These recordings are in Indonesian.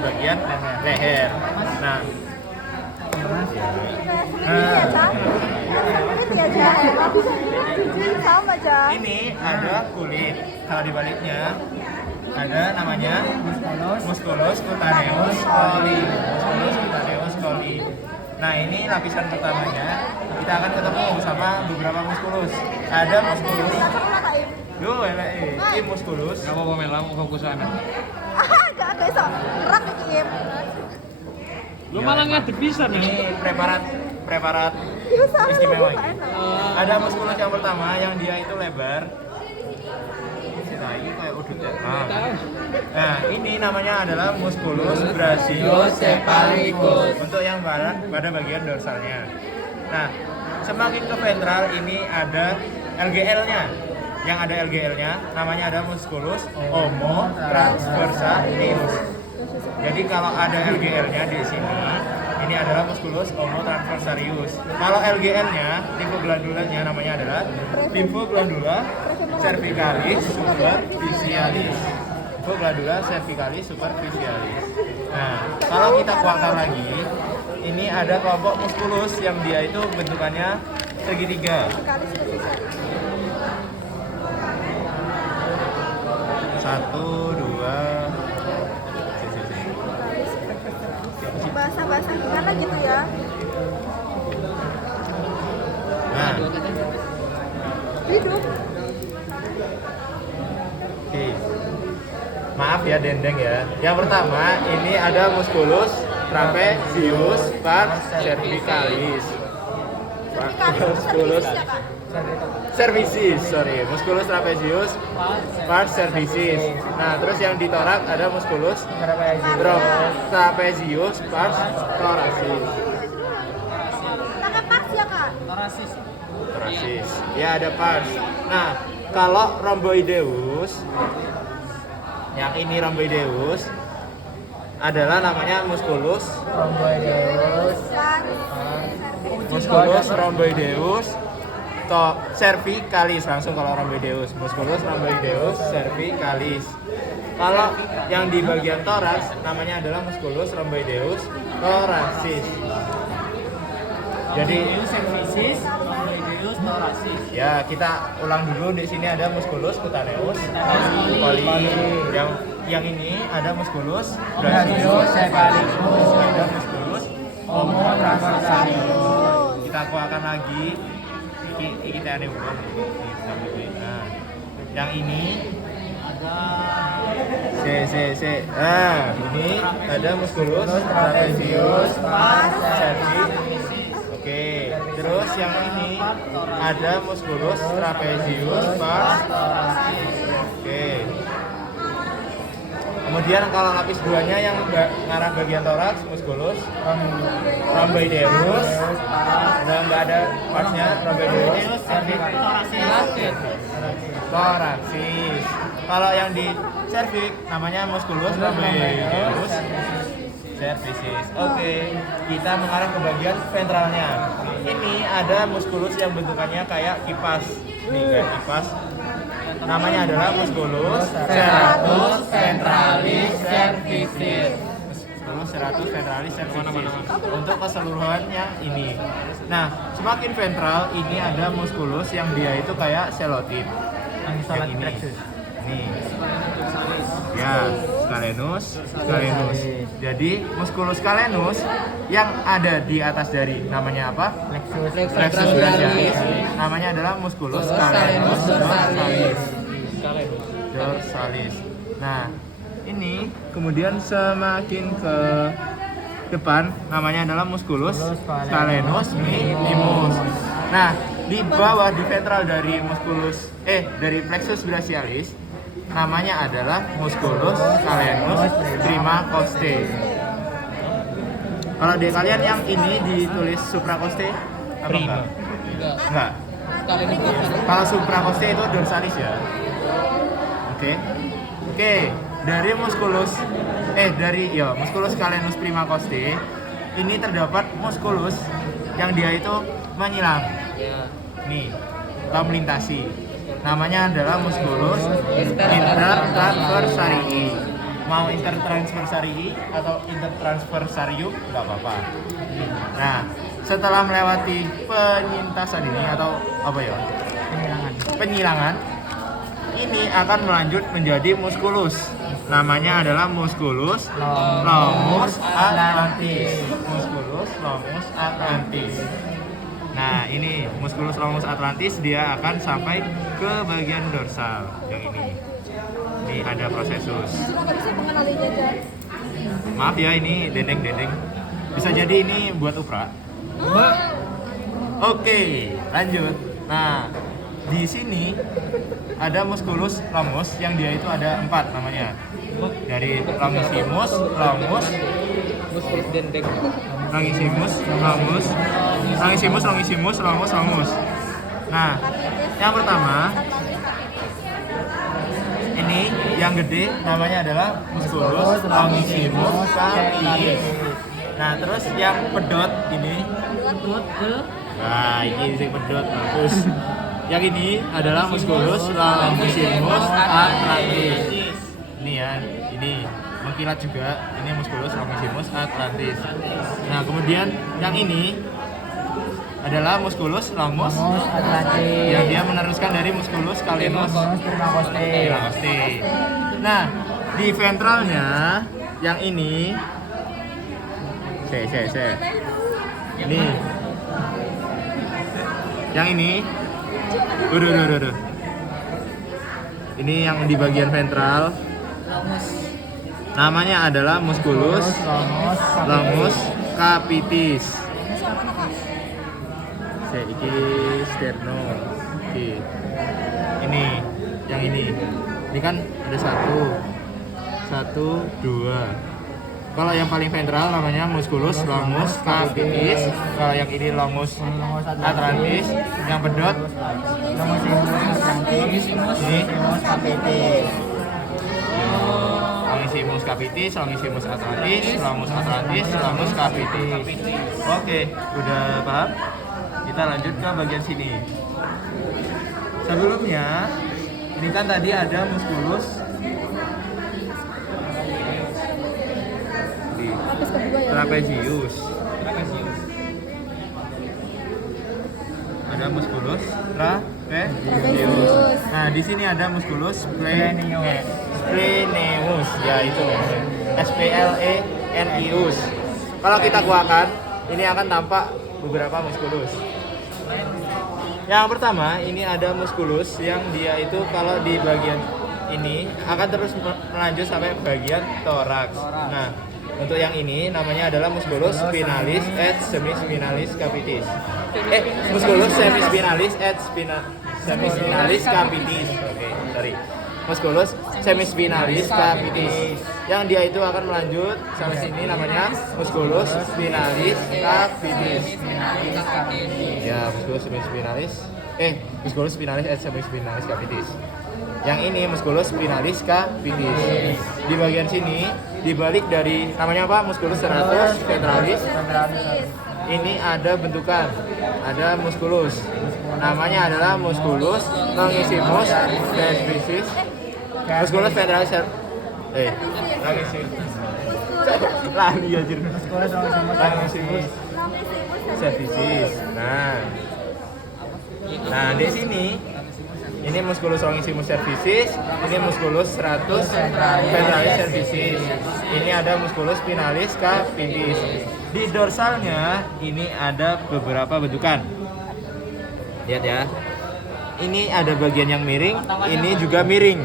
bagian leher. Nah, ini ada kulit. Kalau dibaliknya ada namanya musculus cutaneus coli. Musculus cutaneus coli. Nah, ini lapisan pertamanya. Kita akan ketemu sama beberapa musculus. Ada musculus. Yo, ini musculus. Gak apa-apa Mel, mau fokus sana. Gak ada iso. Rak iki. Lu malah ngadep bisa nih. Ini preparat istimewa ini. Ada musculus yang pertama yang dia itu lebar. Nah, ini kayak udut ya. Nah, ini namanya adalah musculus brachiocephalicus untuk yang pada bagian dorsalnya. Nah, semakin ke ventral ini ada LGL-nya. Yang ada LGL-nya namanya ada musculus homotransversalis. Jadi kalau ada LGL-nya di sini, ini adalah musculus homotransversalis. Kalau LGL-nya, limfoglandulanya namanya adalah limfoglandula cervicalis superficialis. Limfoglandula cervicalis superficialis. Nah, kalau kita kuatkan lagi, ini ada kelompok musculus yang dia itu bentukannya segitiga. Satu, dua. Bahasa-bahasa gimana gitu ya? Nah, Hidup. oke. Maaf ya dendeng ya. Yang pertama ini ada musculus trapezius pars cervicalis. Musculus cervicis, musculus trapezius pars cervicis. Nah, terus yang di torak ada musculus trapezius pars thoracis. Pakai pars ya, Kak? Thoracis. Thoracis. Ya, ada pars. Nah, kalau rhomboideus, yang ini rhomboideus adalah namanya musculus rhomboideus cervicalis. Langsung kalau rhomboideus, musculus rhomboideus cervicalis. Kalau yang di bagian toraks namanya adalah musculus rhomboideus thoracis. Jadi cervicis, rhomboideus, thoracis. ya, kita ulang dulu. Di sini ada musculus cutaneus coli. Yang ini ada musculus brachiocephalicus, ada musculus homotransversalis. Kita kuatkan lagi. Kita ada bukan. Nah, yang ini ada Nah, ini ada musculus trapezius pars cervicalis. Oke, terus yang ini ada musculus trapezius pars thoracis. Oke. Kemudian kalau lapis duanya yang ngarah bagian toraks, musculus rhomboideus. Udah nggak ada parsnya, rhomboideus thoracis. Kalau yang di cervix namanya musculus rhomboideus cervicis. Oke, kita mengarah ke bagian ventralnya. Ini ada musculus yang bentukannya kayak kipas. Nih, kayak kipas. Namanya adalah musculus serratus ventralis cervicis. Musculus serratus ventralis cervicis. Untuk keseluruhannya ini. Nah, semakin ventral ini ada musculus yang dia itu kayak selotip. Yang ini. Nih. Ya, scalenus. Jadi musculus scalenus yang ada di atas dari namanya apa? Plexus brachialis. Namanya adalah musculus scalenus dorsalis. Nah, ini kemudian semakin ke depan namanya adalah musculus scalenus minimus. Nah, di bawah di ventral dari dari plexus brachialis namanya adalah musculus scalenus prima costae. Kalau di kalian yang ini ditulis supracostae apa enggak? Enggak. Kalau supracostae itu dorsalis ya. Oke. Dari musculus scalenus prima costae ini terdapat musculus yang dia itu menyilang. Nih, atau melintasi. Namanya adalah musculus intertransversarii. mau intertransversarii atau intertransversarium nggak apa-apa. Nah, setelah melewati penyintasan ini atau apa ya? Penyilangan. Ini akan melanjut menjadi muskulus. Namanya adalah musculus longus atlantis. Musculus longus atlantis. Nah, ini musculus longus atlantis dia akan sampai ke bagian dorsal yang ini. Ini ada prosesus. Nggak bisa mengenalinya kan? Maaf ya, ini dendeng-dendeng. Bisa jadi ini buat upra. Oke, lanjut. Nah, di sini ada musculus longus yang dia itu ada 4 namanya. Dari longissimus, longus, Muskulus dendeng. longissimus, longus, longissimus, longissimus, longus, longus. Nah, yang pertama ini yang gede namanya adalah musculus longissimus capitis. Nah, terus yang pedot ini, nah ini sih pedot bagus. Yang ini adalah musculus longissimus atlantis. Ini ya, ini mengkilat juga. Ini musculus longissimus atlantis. Nah, kemudian yang ini adalah musculus longus Atlantis. yang dia meneruskan dari musculus calenus Thylakoste. Nah, di ventralnya yang ini ini yang ini udah. Ini yang di bagian ventral namanya adalah musculus longus capitis. Iki sternum. Oke. Ini yang ini kan ada satu dua. Kalau yang paling ventral namanya musculus longus capitis. Kalau yang ini longus atlantis. Yang pedot ini longissimus capitis, longissimus atlantis, longus atlantis, longus capitis. Oke, udah paham? Kita lanjut ke bagian sini. Sebelumnya, ini kan tadi ada musculus trapezius. Ada musculus trapezius. Nah, di sini ada musculus splenius, ya itu SPLENIUS. Kalau kita kuakan, ini akan tampak beberapa musculus. Yang pertama, ini ada musculus yang dia itu kalau di bagian ini akan terus melanjut sampai bagian toraks. Nah, untuk yang ini namanya adalah musculus spinalis et semispinalis capitis. Musculus semispinalis et semispinalis capitis. Oke, sorry. Musculus semispinalis capitis. Yang dia itu akan melanjut sampai sini namanya musculus spinalis capitis. Ya, musculus semispinalis. Musculus spinalis et semispinalis capitis. Yang ini musculus spinalis capitis. Di bagian sini dibalik dari namanya apa? Musculus serratus ventralis. Ini ada bentukan. Ada musculus. Namanya adalah musculus longissimus cervicis. Musculus ventralis longissimus. Lali ya jadi. Longissimus cervicis. Nah, di sini ini musculus longissimus cervicis, ini musculus serratus ventralis cervicis. Ini ada musculus spinalis capitis. Di dorsalnya ini ada beberapa bentukan. Lihat ya. Ini ada bagian yang miring, ini juga miring.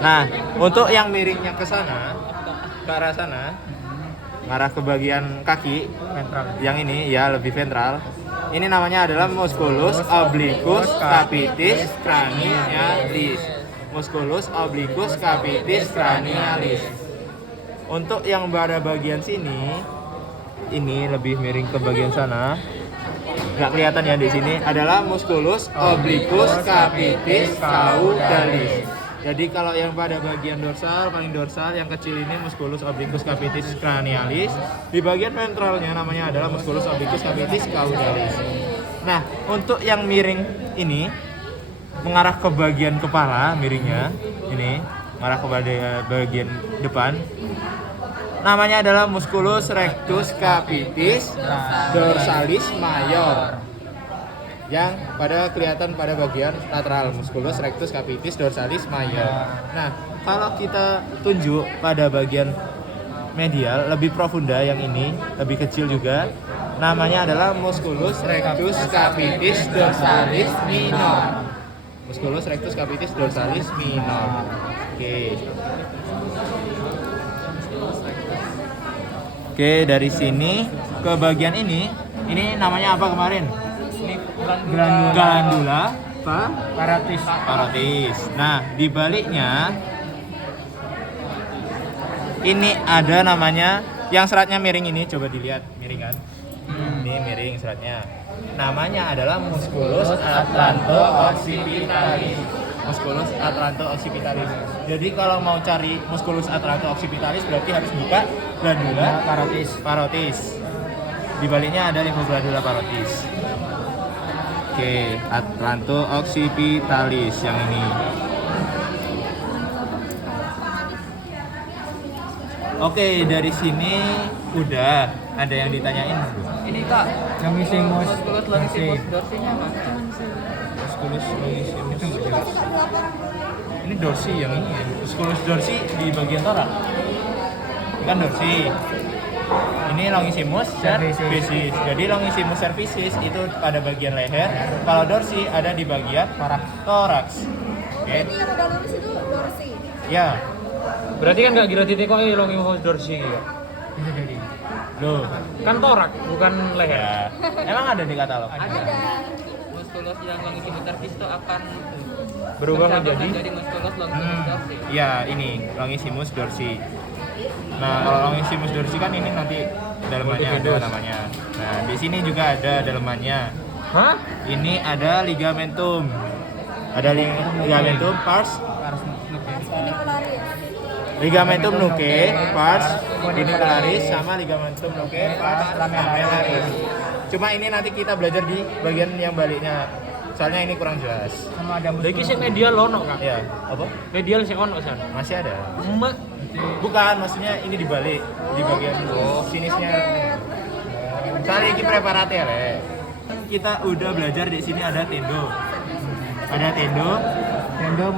Nah, untuk yang miringnya ke sana, ke arah sana, mengarah ke bagian kaki, yang ini ya lebih ventral. Ini namanya adalah musculus obliquus capitis cranialis. Musculus obliquus capitis cranialis. Untuk yang pada bagian sini, ini lebih miring ke bagian sana. Nggak kelihatan ya di sini adalah musculus obliquus capitis caudalis. Jadi kalau yang pada bagian dorsal, paling dorsal yang kecil ini musculus obliquus capitis cranialis. Di bagian ventralnya namanya adalah musculus obliquus capitis caudalis. Nah, untuk yang miring ini mengarah ke bagian kepala miringnya ini mengarah kepada bagian depan. Namanya adalah musculus rectus capitis dorsalis major. Yang kelihatan pada bagian lateral, musculus rectus capitis dorsalis major. Nah, kalau kita tunjuk pada bagian medial lebih profunda, yang ini lebih kecil juga, namanya adalah musculus rectus capitis dorsalis minor. Musculus rectus capitis dorsalis minor. Oke, dari sini ke bagian ini namanya apa kemarin? Glandula parotis. Nah, di baliknya ini ada namanya yang seratnya miring ini, coba dilihat miring kan? Ini miring seratnya. Namanya adalah musculus atlanto-occipitalis. Musculus atlanto-occipitalis. Jadi kalau mau cari musculus atlanto-occipitalis berarti harus buka glandula parotis. Di baliknya ada limfoglandula parotis. Oke, atlanto-occipitalis yang ini. Oke, dari sini udah ada yang ditanyain. Ini Kak, Longissimus musculus longissimus dorsinya apa? Musculus longissimus. Ini dorsi yang ini ya. Musculus dorsi di bagian torak. Kan dorsi. Ini longissimus cervicis. Jadi longissimus cervicis itu pada bagian leher. Kalau dorsi ada di bagian toraks. Oke. Berarti yang udah lurus itu dorsi. Ya. Berarti kan nggak kira titik kok longissimus dorsi ya? Bisa jadi. Loh. Kan torak, bukan leher. Ya. Emang ada di katalog? Ada. Musculus yang longissimus cervicis itu akan Berubah bercabang menjadi musculus longissimus dorsi. Ya, ini longissimus dorsi. Nah, kalau longissimus dorsi kan ini nanti dalemannya ada namanya. Nah, di sini juga ada dalemannya. Hah? Ini ada ligamentum. Ada ligamentum pars Unicularis. ligamentum nuke pars unicularis sama ligamentum nuke pars lamellaris. Cuma ini nanti kita belajar di bagian yang baliknya. Soalnya ini kurang jelas. Sama ada Lagi sih medial ono Kak. Ya, apa? Medial sih ono san. Masih ada. Emak. Bukan, maksudnya ini dibalik di bagian sinisnya. Soalnya ini preparatnya Le. Kita udah belajar di sini ada tendo. Ada tendo,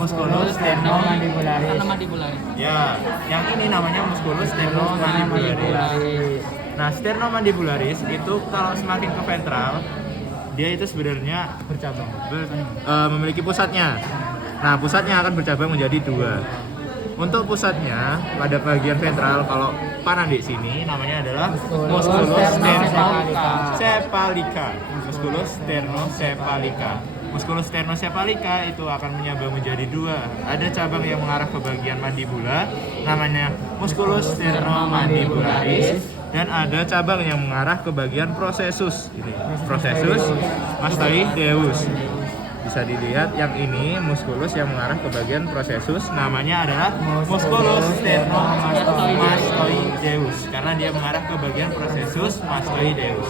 musculus sternомандибularis. Mandibularis. ya, yang ini namanya musculus sternомандibularis. Nah, sternомандibularis itu kalau semakin ke ventral, dia itu sebenarnya Bercabang. memiliki pusatnya. Nah, pusatnya akan bercabang menjadi dua. Untuk pusatnya pada bagian ventral, kalau kanan di sini namanya adalah musculus sternocefalica. Musculus sternocefalica. Musculus sternocefalica itu akan menyambang menjadi dua. Ada cabang yang mengarah ke bagian mandibula, namanya musculus sternомандибularis, dan ada cabang yang mengarah ke bagian processus. Ini processus mastoideus. Bisa dilihat yang ini musculus yang mengarah ke bagian processus, namanya adalah musculus sternocleidomastoideus karena dia mengarah ke bagian processus mastoideus.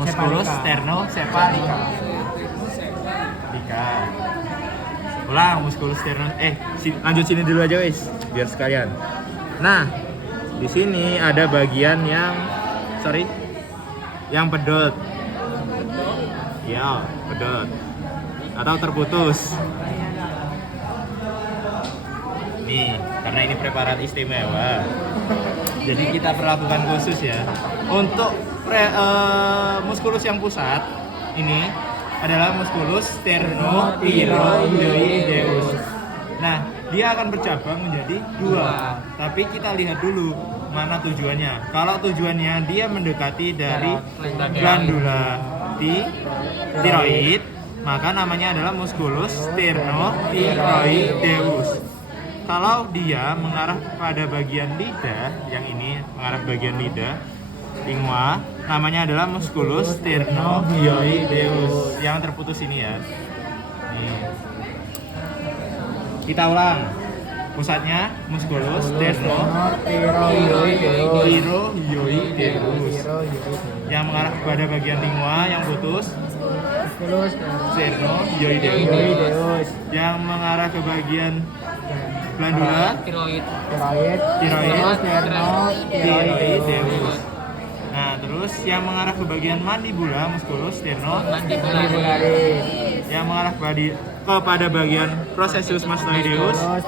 Musculus sternocefalica. Ulang musculus lanjut sini dulu aja guys, biar sekalian. Nah, di sini ada bagian yang pedot. Ya, pedot atau terputus. Nih, karena ini preparat istimewa, jadi kita perlakukan khusus ya. Untuk musculus yang pusat ini adalah musculus sternothyroideus. Nah, dia akan bercabang menjadi dua. Tapi kita lihat dulu mana tujuannya. Kalau tujuannya dia mendekati dari glandula tiroid, maka namanya adalah musculus sternothyroideus. Kalau dia mengarah pada bagian lidah, yang ini mengarah bagian lidah, lingua, namanya adalah musculus sternohyoideus. Yang terputus ini ya. Nih. Kita ulang. Pusatnya musculus sternothyroideus yang mengarah kepada bagian lingua yang putus. musculus sternocleidomastoideus. sternocleidomastoideus. Yang mengarah ke bagian glandula Tiroid. Tiroid Tiroid. sternocleidomastoideus. Nah, terus yang mengarah ke bagian mandibula musculus Mandibularis. Mandibularis. yang mengarah kepada bagian processus mastoideus Musculus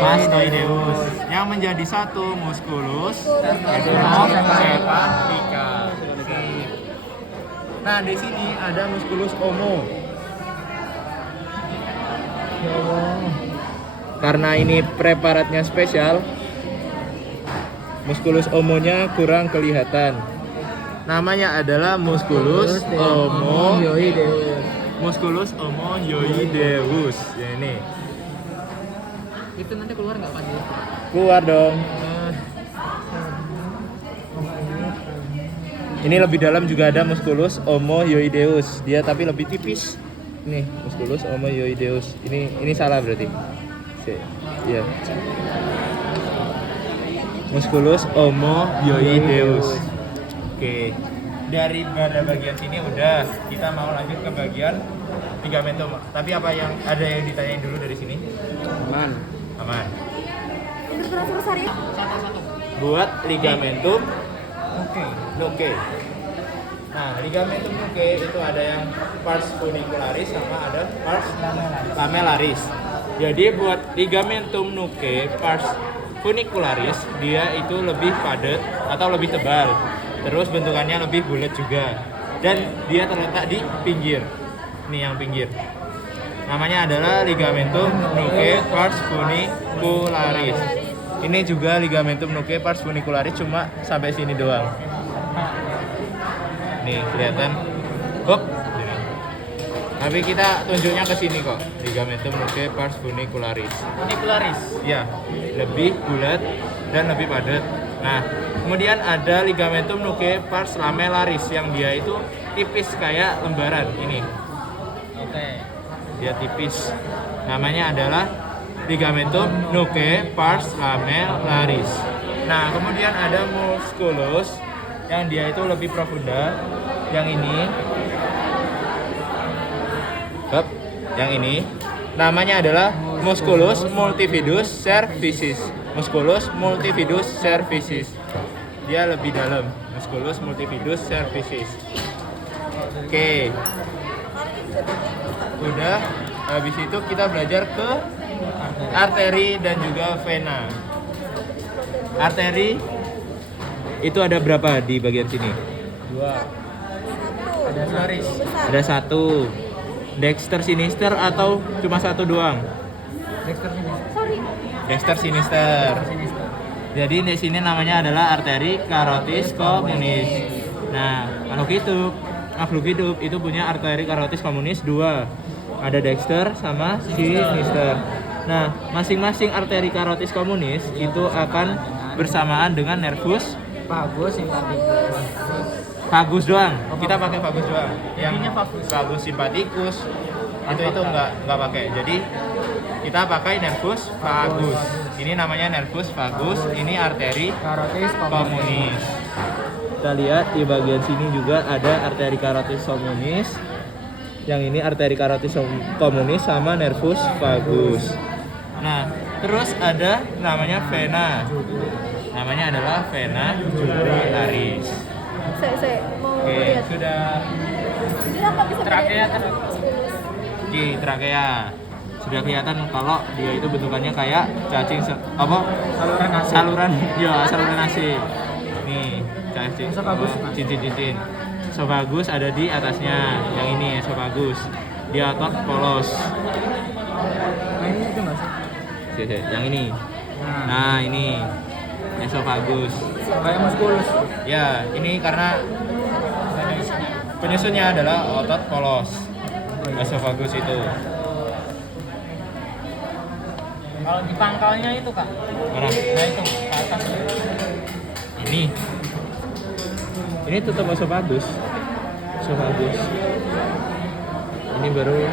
mastoideus yang menjadi satu musculus sternocleidomastoideus. Nah, di sini ada musculus omo. Karena ini preparatnya spesial, musculus omonya kurang kelihatan. Namanya adalah musculus omohyoideus. omohyoideus. Ya ini. Itu nanti keluar nggak Pak? Keluar dong. Ini lebih dalam juga ada musculus omohyoideus. Dia tapi lebih tipis. Nih, musculus omohyoideus. Ini salah berarti. Iya. Musculus omohyoideus. Oke. Dari pada bagian sini udah, kita mau lanjut ke bagian ligamentum. Tapi apa yang ada yang ditanyain dulu dari sini? Aman. Aman. Untuk transversa ya. Buat ligamentum nuke. Nah, ligamentum nuke itu ada yang pars funicularis sama ada pars lamellaris. Jadi buat ligamentum nuke pars funicularis dia itu lebih padat atau lebih tebal. Terus bentukannya lebih bulat juga. Dan dia terletak di pinggir. Ini yang pinggir. Namanya adalah ligamentum nuke pars funicularis. Ini juga ligamentum nuke pars funicularis cuma sampai sini doang. Nih, kelihatan. Hop. Sini. Tapi kita tunjuknya ke sini kok. Ligamentum nuke pars funicularis. Ya, lebih bulat dan lebih padat. Nah, kemudian ada ligamentum nuke pars lamellaris yang dia itu tipis kayak lembaran ini. Dia tipis. Namanya adalah ligamentum nuke pars lamellaris. Nah, kemudian ada musculus yang dia itu lebih profunda. Yang ini. Hop, yang ini namanya adalah musculus multifidus cervicis. Musculus multifidus cervicis. Dia lebih dalam. Musculus multifidus cervicis. Oke. Udah, habis itu kita belajar ke arteri dan juga vena. Arteri itu ada berapa di bagian sini? Ada satu. Dexter sinister atau cuma satu doang? Dexter sinister. Jadi di sini namanya adalah arteri carotis communis. Nah, makhluk hidup itu punya arteri carotis communis 2. Ada Dexter sama sinister. Nah, masing-masing arteri carotis communis itu akan bersamaan dengan nervus vagus doang. Kita pakai vagus doang. Yang vagus simpaticus itu nggak pakai. Jadi kita pakai nervus vagus. Ini namanya nervus vagus. Ini arteri Carotis communis. Kita lihat di bagian sini juga ada arteri carotis communis. Yang ini arteri carotis communis sama nervus vagus. Nah, terus ada namanya vena. Namanya adalah vena jugularis. Saya mau Oke, lihat. sudah. Jadi apa bisa Trakea bedain musculus? Di trakea sudah kelihatan kalau dia itu bentukannya kayak cacing saluran nasi. Nih, cacing cincin. Esophagus ada di atasnya. Yang ini esophagus. Dia otot polos. Ini itu Mas. Yang ini. Nah, ini esophagus. Kayak musculus. Ya, ini karena penyusunnya adalah otot polos. Esophagus itu. Kalau di pangkalnya itu Kak. Mana? Nah itu ke atas. Ini tutup esophagus. Ini baru